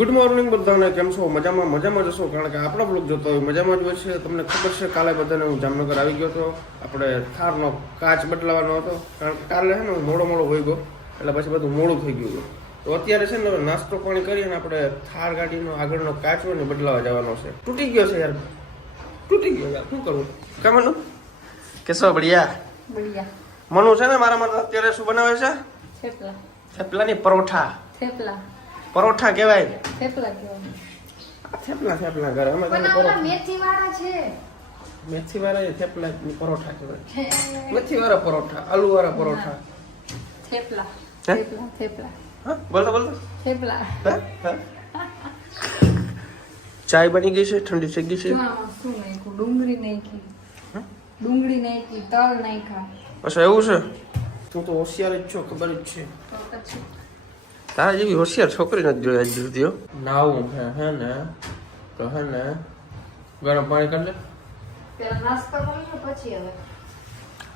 Good morning બધાને, કેમ છો? મજામાં જશો, કારણ કે આપણો બ્લોગ જોતો હોય મજામાં જ હોય છે. તમને ખબર છે, કાલે બધાને હું જામનગર આવી ગયો હતો. આપણે થારનો કાચ બદલાવાનો હતો, કારણ કે કાલે છે ને હું મોડો વહી ગયો, એટલે પછી બધું મોડું થઈ ગયું. તો અત્યારે છે ને હવે નાસ્તો પાણી કરીને આપણે થાર ગાડીનો આગળનો કાચ હોય ને બદલાવા જવાનો છે. તૂટી ગયો છે યાર, તૂટી ગયો યાર, શું કરવું? કામનું કેસો બઢિયા મનુ છે ને મારા માટે અત્યારે શું બનાવે છે? થેપલાની પરોઠા. પરોઠા કહેવાય. થેપલા ઘરે અમે મેથી વાળા થેપલા પરોઠા કહેવાય. મેથી વાળા પરોઠા, આલુ વાળા પરોઠા, થેપલા. બોલતો થેપલા. ચાય બની ગઈ છે, ઠંડી થઈ ગઈ છે. ડુંગળી નાખી, તલ નાખ્યા. અચ્છા, એવું છે? તું તો હોશિયાર જ છો, ખબર જ છે. તારા જેવી હોશિયાર છોકરી નથી જોઈ આજ સુધી. નાવું હે ને તો હે ને ગરમ પાણી કરી લે. પેલા નાસ્તો કરી લો પછી હવે.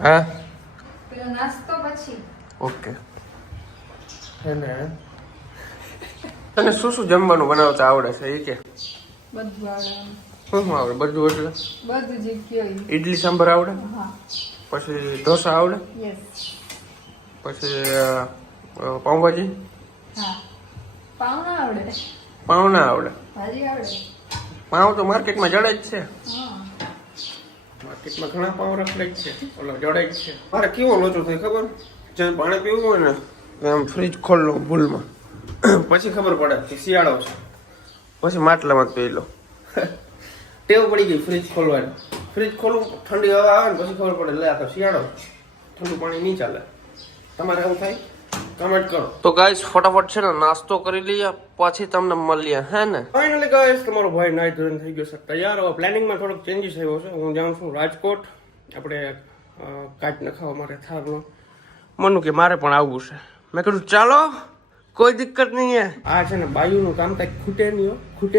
હા, પેલા નાસ્તો પછી. ઓકે. હે ને તને શું જમવાનું બનાવતા આવડે છે એ કે? બધું આવડે. શું આવડે? બધું એટલે બધું જે કયો. ઇડલી સાંભાર આવડે? હા. પછી ઢોસા આવડે? યસ. પછી પાઉંભાજી? હા. પાવ ના આવડે. પાઉં ના આવડે? ભાજી આવડે. પાઉં તો માર્કેટમાં જડે જ છે. હા. માર્કેટમાં ઘણા પાઉં રખડે જ છે, ઓલો જડે જ છે. મારે કેવો લોચો થાય ખબર? જ્યાં પાણી પીવું હોય ને આમ ફ્રીજ ખોલ લો ભૂલમાં, પછી ખબર પડે કે શિયાળો છે, પછી માટલામાં જ પી લો. ટેવ પડી ગઈ ફ્રીજ ખોલવાની. ફ્રીજ ખોલવું, ઠંડી હવા આવે ને પછી ખબર પડે લે આ તો શિયાળો, ઠંડુ પાણી નહીં ચાલે. તમારે એવું થાય? કમેન્ટ કરો. તો ગાઈસ ફટાફટ છે ને નાસ્તો કરી લઈએ, પછી તમને મળીએ, હે ને? ફાઇનલી ગાઈસ તમારો ભાઈ નાઈટ ધોઈને થઈ ગયો છે તૈયાર. હવે પ્લાનિંગમાં થોડોક ચેન્જીસ આવ્યો છે. હું જાઉં છું રાજકોટ, આપણે કાચ નખાવા માટે થારનો. મનુ કે મારે પણ આવવું છે. મેં કીધું ચાલો, કોઈ દિક્કત નહીં હે. આ છે ને બાયુનું કામ કાંઈ ખૂટે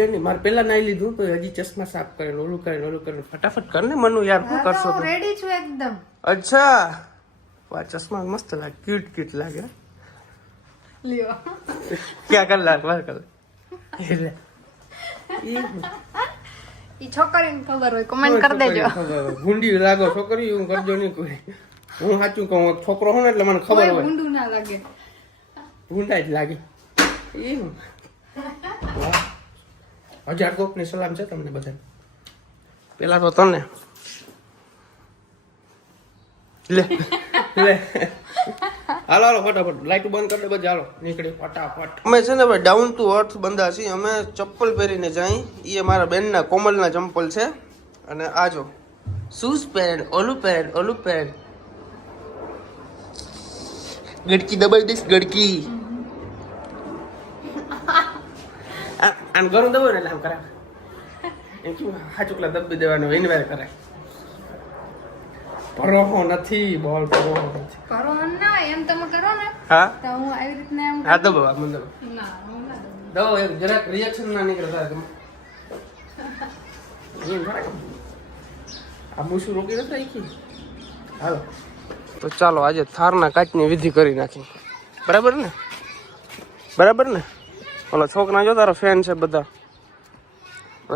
નહીં. મારે પેલા નાઈ લીધું તો હજી ચશ્મા સાફ કરીને ઓલું કરીને ફટાફટ કર ને મનુ યાર, શું કરશો? રેડી છું એકદમ. અચ્છા, વાહ, ચશ્મા મસ્ત લાગે, ક્યુટ લાગે. લ્યો. ક્યાં કર વાર એટલે ઈ છોકરીને ખબર હોય, કમેન્ટ કરી દેજો. ગુંડી લાગો છોકરી, હું કરજો નહીં કોઈ. હું સાચું કહું, છોકરો હું એટલે મને ખબર હોય. ગુંડું ના લાગે, ગુંડા જ લાગે. 1000 કોકની સલામ છે તમને બધાને. પેલા તો તને લે હાલો ફટાફટ લાઈટ બંધ કરી દે, બધા હાલો નીકળી ફટાફટ. અમે છે ને ભાઈ ડાઉન ટુ અર્થ બંદા છીએ. અમે ચપ્પલ પહેરીને જાય, એ મારા બેનના કોમલના ચંપલ છે. અને આ જો શૂઝ પહેરે, ઓલું પહેરે. ગડકી દબાઈ દઈશ, ગડકી. આમ ઘણું દબાવ ને એટલે આમ કરાય. એમ શું હાચુકલા દબી દેવાનું એની વાર કરાય. પરોહો નથી, બોલ પરોહો નથી. કરો ના, એમ તમે કરો ને. હા, તો હું આવી રીતના એમ. હા દબાવ મને દબાવ. ના, હું ના દઉં. દબાવ, એક જરાક રિએક્શન ના નીકળે તારે તમે. એમ કરાય. આ મૂછું રોકી નથી રાખી. હાલો તો ચાલો આજે થારના કાચની વિધિ કરી નાખી. બરાબર ને? ઓલો છોકરા જો તારો ફેન છે બધા,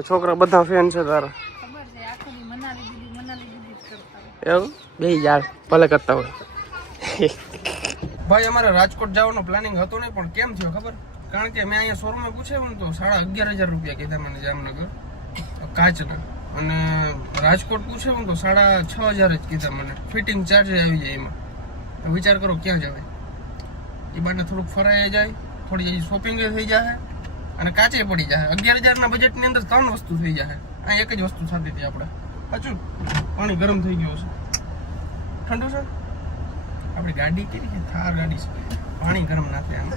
છોકરા બધા ફેન છે તારા. ખબર છે, આખો દી મનાલી દીદી કરતા હોય. એવું બે યાર ભલે કરતા હોય. ભાઈ અમારે રાજકોટ જવાનો પ્લાનિંગ હતો નહીં, પણ કેમ થયો ખબર? કારણ કે મેં અહીંયા શોરૂમમાં પૂછ્યું ને તો 11,500 રૂપિયા કીધા મને જામનગર કાચના, અને રાજકોટ પૂછ્યું ને તો 6,500 જ કીધા મને. ફિટિંગ ચાર્જ આવી જાય એમાં. વિચાર કરો ક્યાં જવાય. એ બાને થોડુંક ફરાઈ જાય, થોડી શોપિંગ થઈ જાય અને કાચે પડી જાય. 11,000ના બજેટની અંદર 3 વસ્તુ થઈ જાય. આ એક જ વસ્તુ થતી હતી આપણે. સાચું, પાણી ગરમ થઈ ગયું છે, ઠંડુ છે. આપણી ગાડી કેવી છે? થાર ગાડી છે, પાણી ગરમ ના થાય આમ.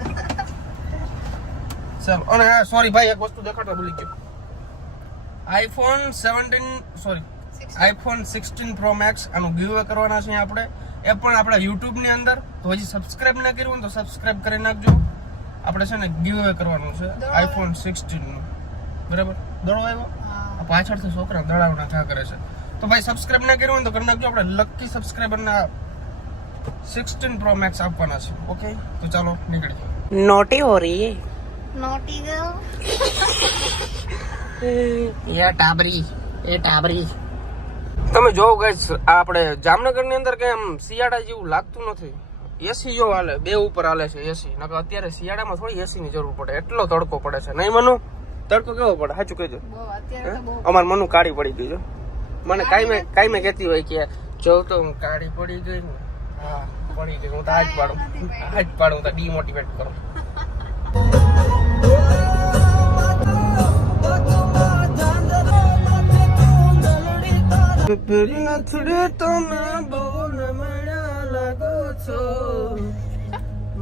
ચાલો, અને સોરી ભાઈ, એક વસ્તુ દેખાડતા ભૂલી ગયો. આઈફોન 16 Pro Max આનું ગીવ અવે કરવાના છે આપણે. એ પણ આપણા યુટ્યુબની અંદર. તો હજી સબસ્ક્રાઇબ ના કર્યું તો સબસ્ક્રાઇબ કરી નાખજો. આપણે છે ને ગીવ અવે કરવાનું છે આઈફોન 16 નું. બરાબર? દડો આવ્યો પાછળથી છોકરા દડાવના થયા કરે છે. તો ભાઈ સબસ્ક્રાઇબ ના કર્યું તો કરી નાખજો. આપણે લકી સબસ્ક્રાઇબરના 16 Pro Max આપવાના છે. ઓકે, તો ચાલો નીકળીએ. नोटी हो रही है नोटी गर्ल તમે જોવો ગાઈસ આપણે જામનગર ની અંદર કઈ આમ શિયાળા જેવું લાગતું નથી. એસી જો હાલે, બે ઉપર હાલે છે એસી. નકર અત્યારે શિયાળામાં થોડી એસી ની જરૂર પડે, એટલો તડકો પડે છે. નહીં મનુ? તડકો કેવો પડે સાચું કહેજો. અમાર મનુ કાળી પડી ગઈ જો. મને કાઈ કહેતી હોય કે જો તો હું કાળી પડી ગઈ ને. હા પડી ગઈ. હું તો હાથ પાડું હું તો ડીમોટિવેટ કરું.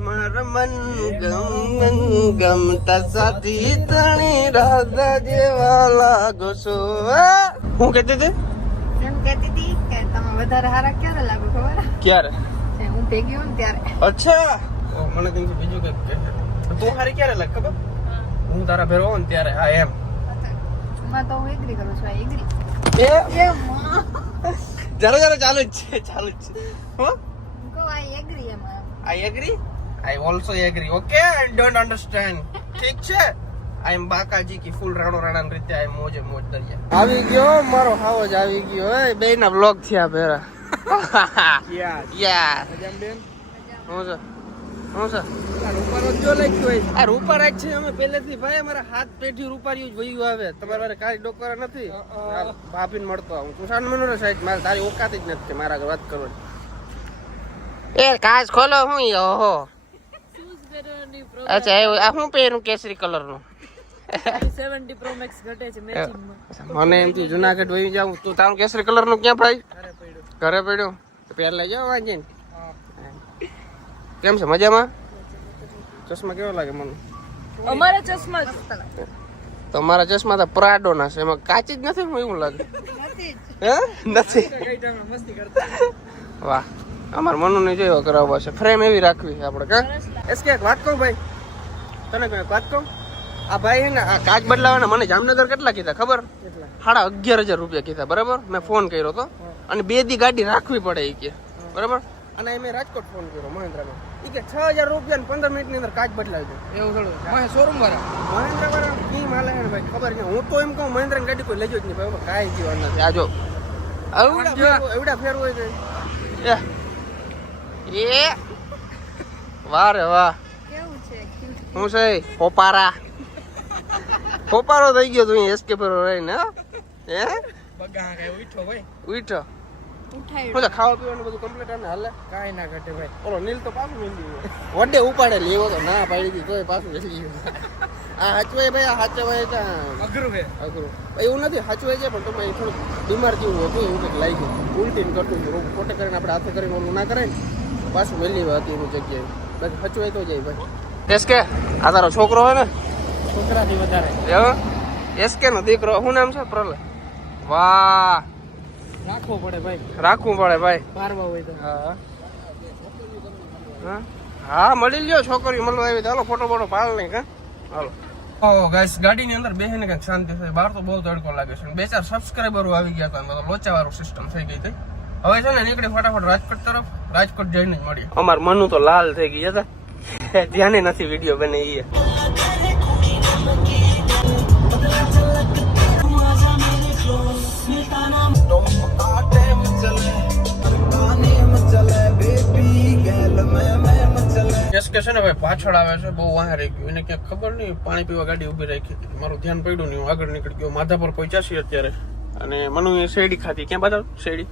મારા મન ગમતા સાથી તણી રાધા જેવા લાગો છો. હું કહેતી હતી એમ કહેતી હતી કે તમે વધારે હારા ક્યારે લાગો ખબર? ક્યારે? હું ભેગી હોઉં ને ત્યારે. અચ્છા મને તેમ બીજું કઈક કહે. તું હારી ક્યારે લાગ ખબર? હું તારા ભેરો હોઉં ને ત્યારે. હા એમ માં તો હું એગ્રી કરું છું. આ એગ્રી જરા ચાલુ જ છે હો. કહો આ એગ્રી એમાં. I agree. I also agree. Okay, I don't understand. ઠીક છે. I am બાકાજી કી ફૂલ રાણો રાણા ની રીતે I am મોજે મોજ દરિયા. આવી ગયો મારો હાવજ આવી ગયો. ઓય બેયના વ્લોગ થયા ભેરા. યા મજામ બેન. હું છે આ રૂપારો જો લખ્યું હોય. આ રૂપારા છે અમે પહેલેથી ભાઈ. અમારા હાથ પેઢી રૂપારિયું જ વયું આવે. તમારે વારે કાળી ડોકરા નથી. ભાભીને મળતો હું તું સાન મનો સાઈડ મારે તારી ઓકાત જ નથી મારા આગળ વાત કરવાની. એ કાચ ખોલો હું ઓહો. અચ્છા એવું આ હું પહેરું કેસરી કલર નું 70 Pro Max ઘટે છે મેચિંગ માં. મને એમથી જુનાગઢ વહી જાઉં. તું તારું કેસરી કલર નું ક્યાં ભાઈ? ઘરે પડ્યું પહેર લઈ જાવ વાંચીને. કેમ છે મજામાં? ચશ્મા કેવો લાગે મને? અમારા ચશ્મા તમારા ચશ્મા તો પ્રાડો ના છે. એમાં કાચી જ નથી ને એવું લાગે. હે નથી. વાહ અમાર મનુ ને જોયો કરાવવા છે. ફ્રેમ એવી રાખવી છે આપણે કા. એસ કે વાત કહું ભાઈ તને કઈ વાત કહું. આ ભાઈ ને આ કાચ બદલાવાના મને જામનગર કેટલા કીધા ખબર? 11,500 રૂપિયા કીધા. બરાબર મેં ફોન કર્યો તો અને 2 દી ગાડી રાખવી પડે એ કે. બરાબર અને મેં રાજકોટ ફોન કર્યો મહેન્દ્રનો. એ કે 6,000 રૂપિયા ને 15 મિનિટ ની અંદર કાચ બદલાવી દો. એવું થોડું શોરૂમ વાળા મહેન્દ્ર વાળા કી માલે ને ભાઈ ખબર છે. હું તો એમ કહું મહેન્દ્ર ની ગાડી કોઈ લેજો જ નહીં ભાઈ. કાંઈ જીવન નથી. આ જો એવડા ફેર હોય છે. એ વાહ રે વાહ. કેવું છે? હું છે પોપારો થઈ ગયો તું એસકે પર રહીને. હે બગા કે ઉઠો ભાઈ ઉઠો ઉઠાઈ હું ખાવા પીવાનું બધું કમ્પ્લીટ આને હાલે કાઈ ના ઘટે ભાઈ. ઓલો નીલ તો પાછું મેંદી વડે ઉપાડે લેવો તો ના પાડી દી તોય પાછું લઈ ગયો. આ હાચવાય ભાઈ. આ હાચવાય તો અઘરું એવું નથી. હાચવાય છે પણ તમે થોડું બીમાર જેવું હતું એવું કંઈક લાગી ગયું. ઉલટી ને કરતું ખોટે કરીને આપણે હાથે કરીને ઓલું ના કરે ને પાછું મેલી હતી એની જગ્યાએ. બાકી હચવાય તો જાય ભાઈ. એસકે આ તારો છોકરો હોય ને? છોકરાથી વધારે એસકે નો દીકરો. શું નામ છે? પ્રલય. વાહ રાખવું પડે ભાઈ. બારવા હોય તો હા મળી લ્યો છોકરી મળવા આવી. હાલો ફોટો બોટો પાડ નહીં કા. હાલો ગાઈસ ગાડીની અંદર બેસીને કંઈક શાંતિ થાય. બહાર તો બહુ તડકો લાગે છે. 2-4 સબસ્ક્રાઈબરો આવી ગયા હતા. મતલબ લોચા વાળું સિસ્ટમ થઈ ગઈ હતી. હવે છે ને નીકળી ફટાફટ રાજકોટ તરફ. રાજકોટ જઈને જ મળીએ. અમાર મનુ તો લાલ થઈ ગઈ હતા. ધ્યાને નથી વિડીયો બને ઈ. એસકે છે ને ભાઈ પાછળ આવે છે. બહુ વાહે રહી ગયું. એને ક્યાંક ખબર નહીં પાણી પીવા ગાડી ઉભી રાખી હતી. મારું ધ્યાન પડ્યું નહીં. હું આગળ નીકળી ગયો. માધાપર પહોંચ્યા છીએ અત્યારે. અને મનુ એ શેરડી ખાધી. ક્યાં બતાવ શેરડી?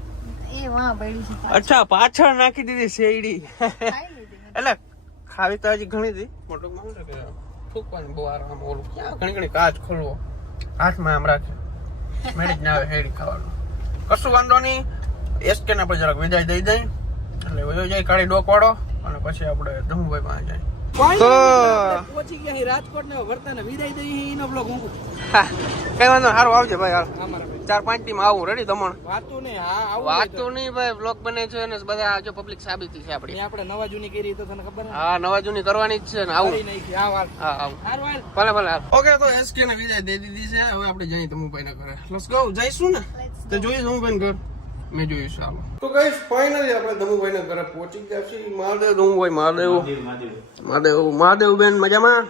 એ વાહ પડી છે. અચ્છા પાછળ નાખી દીધી શેરડી. એટલે ખાવી તો હજી ઘણી હતી. મોટું માં કે ફૂકવાની બહુ આરામ. ઓલું ક્યાં ઘણી કાચ ખોલવો હાથમાં આમ રાખે મેળ જ ના આવે શેરડી ખાવાનું. કશું વાંધો નહીં. એસકે ના પછી જરાક વિદાય દઈ દઈ એટલે વયો જાય કાળી ડોક વાળો. અને પછી આપણે ધમુભાઈ પાસે જાય. પહોંચી ગયા રાજકોટ ને વર્તાને વિદાય દઈ એનો બ્લોગ મૂકું. કઈ વાંધો સારું આવજે ભાઈ. હાલ 4-5 દી માં આવું. રેડી તમારે વાતું નહીં ભાઈ. બ્લોગ બને છે ને બધા જો પબ્લિક સાબિતી છે આપડી. આપણે નવા જૂની કરી તો તને ખબર? હા નવા જૂની કરવાની જ છે ને. આવું ભલે. ઓકે તો એસકે ને વિદાય દઈ દીધી છે. હવે આપણે જઈએ ધમુભાઈ ના ઘરે. Let's go. જઈશું ને તો જોઈએ ધમુભાઈ ઘર. મેં જોયું છે. હાલો તો ગાઈસ ફાઇનલી આપણે ધમુભાઈ ના ઘરે પહોંચી ગયા છીએ. મહાદેવ ધમુભાઈ મહાદેવ બેન મજામાં?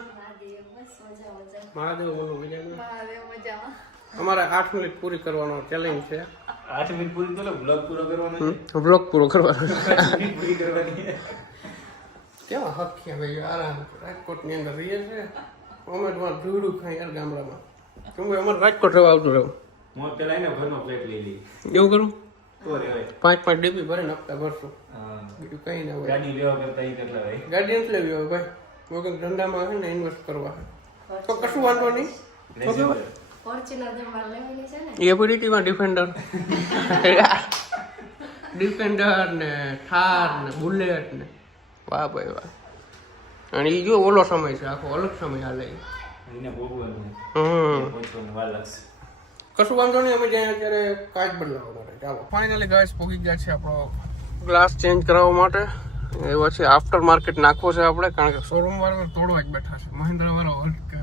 મહાદેવ બોલો બીજા મહાદેવ મજામાં. અમારે 8 મિનિટ પૂરી કરવાનો ચેલેન્જ છે. 8 મિનિટ પૂરી તો બ્લોગ પૂરો કરવાનો છે. બ્લોગ પૂરો કરવાનો 8 મિનિટ પૂરી કરવાની છે. કેવા હખ્યા ભાઈ આરામ રાજકોટની અંદર રહીએ છે અમે તમારે ભીડું ખાઈ યાર ગામડામાં કેમ કે અમારે રાજકોટ રહેવા આવતું રહેવું મોત પેલા એને ઘરનો પ્લેટ લઈ લી એવું કરું તો રેવાય. 5 ડબ્બી ભરીને હપ્તા ભરશું હા બીજું કંઈ ના હોય ગાડી લેવા કરતા ઈ કેટલા ભાઈ ગાડી નથી લેવી હોય ભાઈ વગર ધંધામાં છે ને ઇન્વેસ્ટ કરવા તો કશું વાંધો નહીં ફોર્ચ્યુનર તમારે લેવાની છે ને એબિલિટીમાં ડિફેન્ડર ડિફેન્ડર ને થાર ને બુલેટ ને વાહ ભાઈ વાહ અને એ જો ઓલો સમય છે આખો અલગ સમય હાલે ઈ. એને ભોગવવાનું પહોંચવાનું વાર લાગશે. કશું વાંધો નહીં અમે જ્યાં અત્યારે કાચ બદલાવવા માટે ચાલો ફાઇનલી ગાઈસ પહોંચી ગયા છે આપણો ગ્લાસ ચેન્જ કરાવવા માટે એ પછી આફ્ટર માર્કેટ નાખવો છે આપણે કારણ કે શોરૂમ વાળા તોડવા જ બેઠા છે મહિન્દ્ર વાળો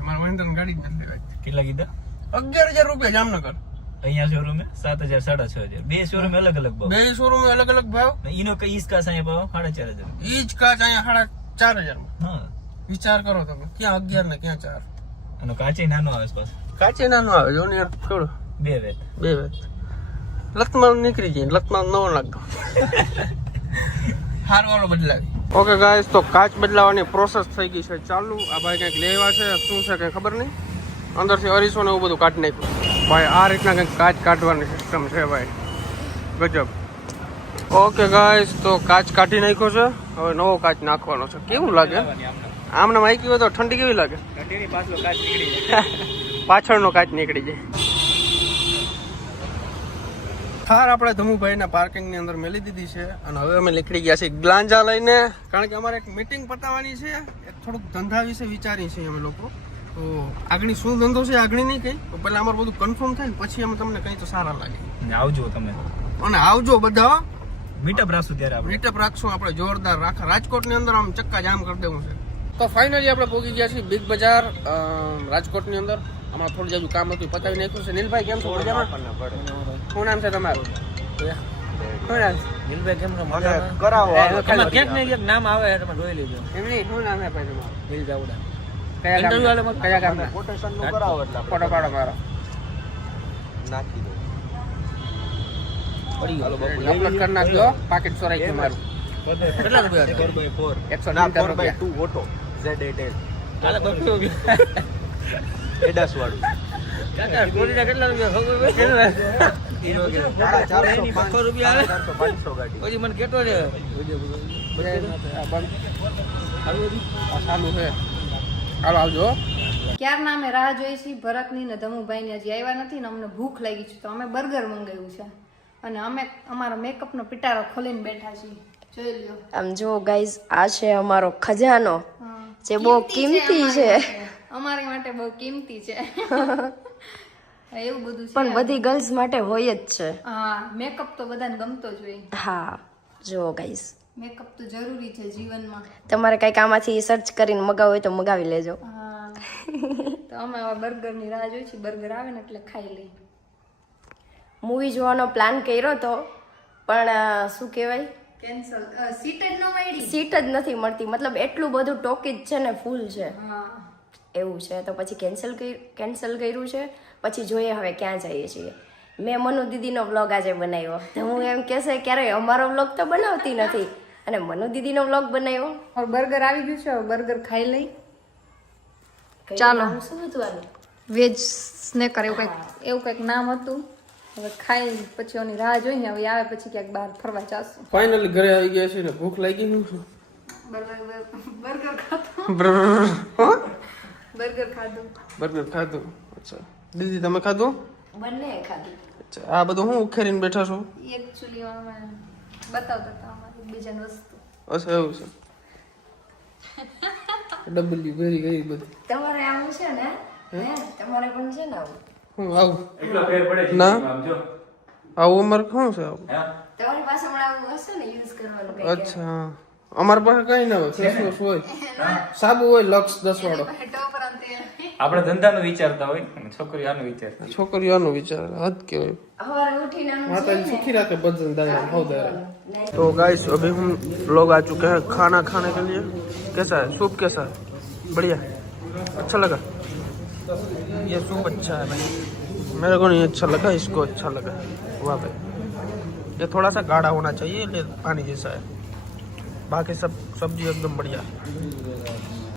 મારા મહિન્દ્રની ગાડી જ નથી લેવાય કેટલા કીધા 11,000 રૂપિયા જામનગર અહીંયા શોરૂમ 7,000 6,500 બે શોરૂમ અલગ અલગ ભાવ બે શોરૂમ અલગ અલગ ભાવ ઈનો કઈ ઈસકા સાયા ભાવ 4,500 ઈ જ કાચ અહીંયા 4,500 માં હા વિચાર કરો તમે ક્યાં 11 ને ક્યાં 4 આનો કાચે નાનો આવે પાસ કાચે નાનો આવે જો ને થોડો બે વેત બે વાત લતમાં નીકળી જાય લતમાં નવો લાગતો હાર વાળો બદલાવી ઓકે ગાઈસ તો કાચ બદલાવાની પ્રોસેસ થઈ ગઈ છે ચાલુ આ ભાઈ કંઈક લેવા છે શું છે કંઈ ખબર નહીં અંદરથી અરીસો ને એવું બધું કાઢી નાખ્યું ભાઈ આ રીતના કંઈક કાચ કાઢવાની સિસ્ટમ છે ભાઈ ગજબ ઓકે ગાઈસ તો કાચ કાઢી નાખ્યો છે હવે નવો કાચ નાખવાનો છે કેવું લાગે આમને માઈકી હોય તો ઠંડી કેવી લાગે ઘટીની પાછલો કાચ નીકળી જાય પાછળનો કાચ નીકળી જાય થાર આપણે ધમુભાઈના પાર્કિંગની અંદર મેલી દીધી છે અને હવે અમે નીકળી ગયા છીએ ગ્લાંજા લઈને કારણ કે અમારે એક મીટિંગ પતાવવાની છે એક થોડુંક ધંધા વિશે વિચારી છે અમે લોકો તો આગળ શું ધંધો છે આગળ નહીં કંઈ તો પહેલાં અમારું બધું કન્ફર્મ થાય ને પછી અમે તમને કંઈ તો સારા લાગે આવજો તમે અને આવજો બધા મીટઅપ રાખશું ત્યારે આપણે મીટઅપ રાખશું આપણે જોરદાર રાજકોટની અંદર આમ ચક્કા જામ કરી દેવું છે તો ફાઇનલી આપણે પહોંચી ગયા છીએ બિગ બજાર રાજકોટની અંદર આમાં થોડું જેવું કામ હતું પતાવી નાખ્યું છે નીલભાઈ કેમ છો મજામાં શું નામ છે તમારું શું નામ છે દિલભાઈ કેમ કરાવો ક્યાંક ને ક્યાંક નામ આવે તમે જોઈ લેજો એમની શું નામ છે ભાઈ તમારું દિલભાઈ ઉડા કયા Interview ગામ કયા ગામના ફોટો પાડો મારો અપલોડ કરી નાખજો પાકેટ ચોરાઈ ગયું મારું કેટલા રૂપિયા 170 રૂપિયા ઓટો Z8L કાલે 200 રૂપિયા એડાસ વાળું કાકા કોરીના કેટલા રૂપિયા ખબર હોય 500 રૂપિયા આવે 500 ગાડી પછી મને કેતો છે ચાલુ છે હાલો આવજો ક્યારના અમે રાહ જોઈ છીએ ભરતની ને ધમુભાઈની હજી આવ્યા નથી ને અમને ભૂખ લાગી છે તો અમે બર્ગર મંગાવ્યું છે અને અમે અમારો મેકઅપનો પિટારો ખોલીને બેઠા છીએ જોઈ લ્યો આમ જો ગાઈઝ આ છે અમારો ખજાનો જે બહુ કિંમતી છે અમારી માટે બહુ કિંમતી છે એવું બધું છે પણ બધી ગર્લ્સ માટે હોય જ છે હા મેકઅપ તો બધાને ગમતો જ હોય હા જો ગાઈઝ મેકઅપ તો જરૂરી છે જીવનમાં તમારે કંઈક આમાંથી સર્ચ કરીને મગાવવું હોય તો મગાવી લેજો હા તો અમે હવે બર્ગરની રાહ જોઈ છીએ બર્ગર આવે ને એટલે ખાઈ લઈએ મૂવી જોવાનો પ્લાન કર્યો તો પણ શું કહેવાય કેન્સલ સીટ જ ન મળી સીટ જ નથી મળતી મતલબ એટલું બધું ટોકીજ છે ને ફૂલ છે હા એવું છે તો પછી કેન્સલ કર્યું છે પછી જોઈએ હવે ક્યાં જઈએ છીએ મેં મનુ દીદીનો વ્લોગ આજે બનાવ્યો તો હું એમ કહેશે ક્યારેય અમારો વ્લોગ તો બનાવતી નથી અને મનુ દીદીનો વ્લોગ બનાવ્યો હવે બર્ગર આવી ગયું છે હવે બર્ગર ખાઈ લઈ કઈ ચાલો. નામ શું હતું આનું વેજ સ્નેકર એવું કંઈક નામ હતું હવે ખાઈ પછી ઓની રાહ જોઈને હવે આવે પછી ક્યાંક બહાર ફરવા જાશું ફાઇનલી ઘરે આવી ગયા છે ને ભૂખ લાગી નહીં શું બર્ગર ખાધું બર્ગર ખાધું બર્ગર ખાધું અચ્છા દીદી તમે ખાધું બંને ખાધી અચ્છા આ બધું હું ઉખેરીને બેઠા છો એકચ્યુઅલી અમે બતાવતા હતા અમારી બીજાની વસ્તુ અચ્છા એવું છે ડબલ્યુ વેરી વેરી બધી તમારે આવું છે ને હે તમારે પણ છે ને આવું હું આવું એટલો ફેર પડે છે ના. આમ જો આવું અમારે શું છે આવું હા તમારી પાસે પણ આવું હશે ને યુઝ કરવાનું કંઈક. અચ્છા અમારી પાસે કઈ ના હોય ફેસ વોશ હોય સાબુ હોય લક્સ 10 વાળો ટોપર અંતે આપણે ધંધાનું વિચારતા હોય અને છોકરીઓ આનું વિચારતા છોકરીઓનો વિચાર હદ કેવાય સવારે ઉઠીને આમ माताजी सुखी रखे बदन दायरा हो दायरा तो गाइस अभी हम लोग आ चुके हैं खाना खाने के लिए कैसा है सूप कैसा है बढ़िया अच्छा लगा ये सूप अच्छा है भाई, मेरे को नहीं अच्छा लगा, इसको अच्छा लगा। वाह भाई, ये थोड़ा सा गाढ़ा होना चाहिए, पानी जैसा है, बाकी सब सब्जी एकदम बढ़िया है।